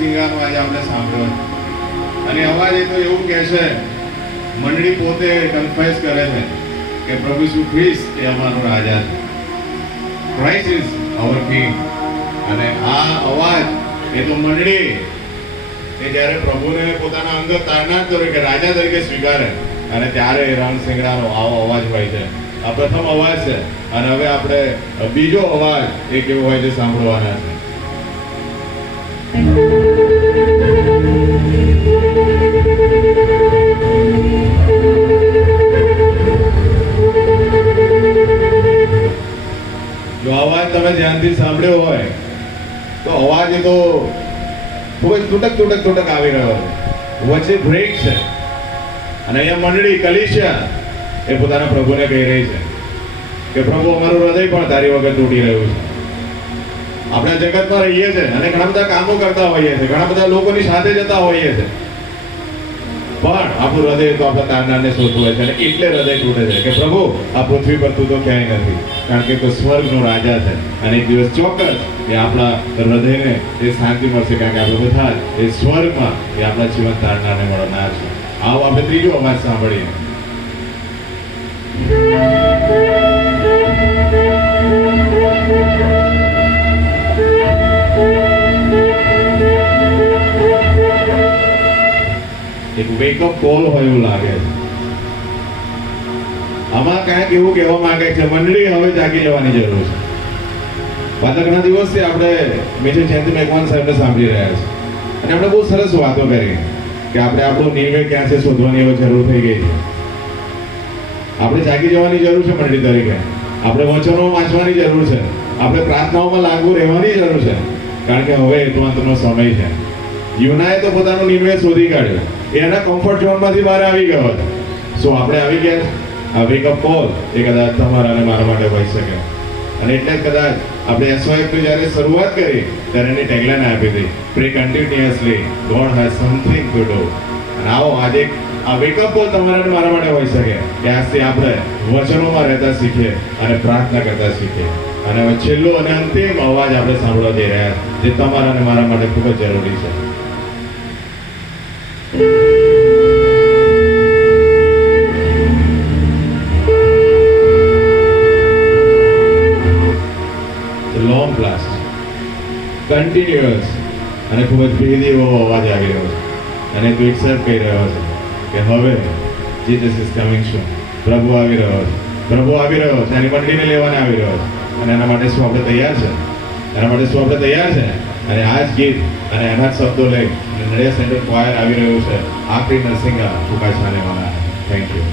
સિંગાનો આજે આપણે સાંભળ્યો અને અવાજ એ તો એવું કહે છે, મંડળી પોતે કન્ફેસ કરે છે કે પ્રભુ ઈસુ ખ્રિસ્ત એ અમારો રાજા છે, ક્રાઇસ્ટ ઇઝ અવર કિંગ. અને આ અવાજ એ તો મંડળી એ જ્યારે પ્રભુને પોતાના અંગત તારનાર તરીકે રાજા તરીકે સ્વીકારે અને ત્યારે રણ સિંગડાનો આવો અવાજ હોય છે. આ પ્રથમ અવાજ છે અને હવે આપણે બીજો અવાજ એ કેવો હોય છે સાંભળવાના છે. જો અવાજ તમે ધ્યાનથી સાંભળ્યો હોય તો અવાજ એ તો ખૂબ જ તૂટક આવી રહ્યો છે, વચ્ચે બ્રેક છે અને અહીંયા મંડળી કલીસિયા એ પોતાના પ્રભુને કહી રહી છે કે પ્રભુ અમારું હૃદય પણ તારી વગર તૂટી રહ્યું છે. આપણે જગતમાં રહીએ છીએ અને ઘણા બધા કામો કરતા હોઈએ છીએ, ઘણા બધા લોકોની સાથે જતા હોઈએ છીએ, પણ આપણું હૃદય તો આપણા તારનારને શોધતું હોય છે અને એટલે હૃદય તૂટે છે કે પ્રભુ આ પૃથ્વી પર તું તો ક્યાંય નથી, કારણ કે તું સ્વર્ગનો રાજા છે અને એક દિવસ ચોક્કસ એ આપણા હૃદયને એ શાંતિ મળશે, કારણ કે આપણે બધા એ સ્વર્ગમાં એ આપણા જીવન તારનારને મળનાર છે. આવો આપણે ત્રીજો અવાજ સાંભળીએ. એક વેકઅપ કોલ હોય એવું લાગે છે. આમાં ક્યાંક એવું કહેવા માંગે છે મંડળી હવે જાગી જવાની જરૂર છે. પાછલા ઘણા દિવસથી આપણે મેજર જયંતિ મેઘવાન સાહેબને સાંભળી રહ્યા છે અને આપણે બહુ સરસ વાતો કરી કે આપણે આપણું નિર્ણય ક્યાં છે શોધવાની હવે જરૂર થઈ ગઈ છે. આપણે જાગી જવાની જરૂર છે મંડળી તરીકે. આપણે વચનો વાંચવાની જરૂર છે, આપણે પ્રાર્થનાઓમાં લાગુ રહેવાની જરૂર છે, કારણ કે હવે એકમાંતનો સમય છે. યુનાએ તો પોતાનો નિર્ણય શોધી કાઢ્યો, એના કમ્ફર્ટ ઝોનમાંથી બહાર આવી ગયો હતો. શું આપણે આવી ગયા? આ વેકઅપ કોલ એ કદાચ તમારા અને મારા માટે હોઈ શકે અને એટલે જ કદાચ આપણે એસવાયફની જ્યારે શરૂઆત કરી ત્યારે એની ટેગલાઈન આપી હતી, pray continuously, God has something to do. અને આવો આજે આ વેકઅપ કોલ તમારા અને મારા માટે હોઈ શકે કે આજથી આપણે વચનોમાં રહેતા શીખીએ અને પ્રાર્થના કરતા શીખીએ. અને હવે છેલ્લો અને અંતિમ અવાજ આપણે સાંભળવા જઈ રહ્યા જે તમારા અને મારા માટે ખૂબ જ જરૂરી છે. લોંગ બ્લાસ્ટ, કન્ટિન્યુઅસ અને ખૂબ જ ભેદી એવો અવાજ આવી રહ્યો છે અને તું એક્સેપ્ટ કહી રહ્યો છે કે હવે જીસસ ઇઝ કમિંગ સૂન. પ્રભુ આવી રહ્યો છે, પ્રભુ આવી રહ્યો છે, એની મંડળીને લેવાને આવી રહ્યો છે અને એના માટે શું આપણે તૈયાર છે? એના માટે શું આપણે તૈયાર છે? અને આ જ ગીત અને એના જ શબ્દો લઈ નડિયાદ સેન્ટર ક્વાયર આવી રહ્યું છે. આખરી નરસિંગા ફૂકા છાને વાળા. Thank you.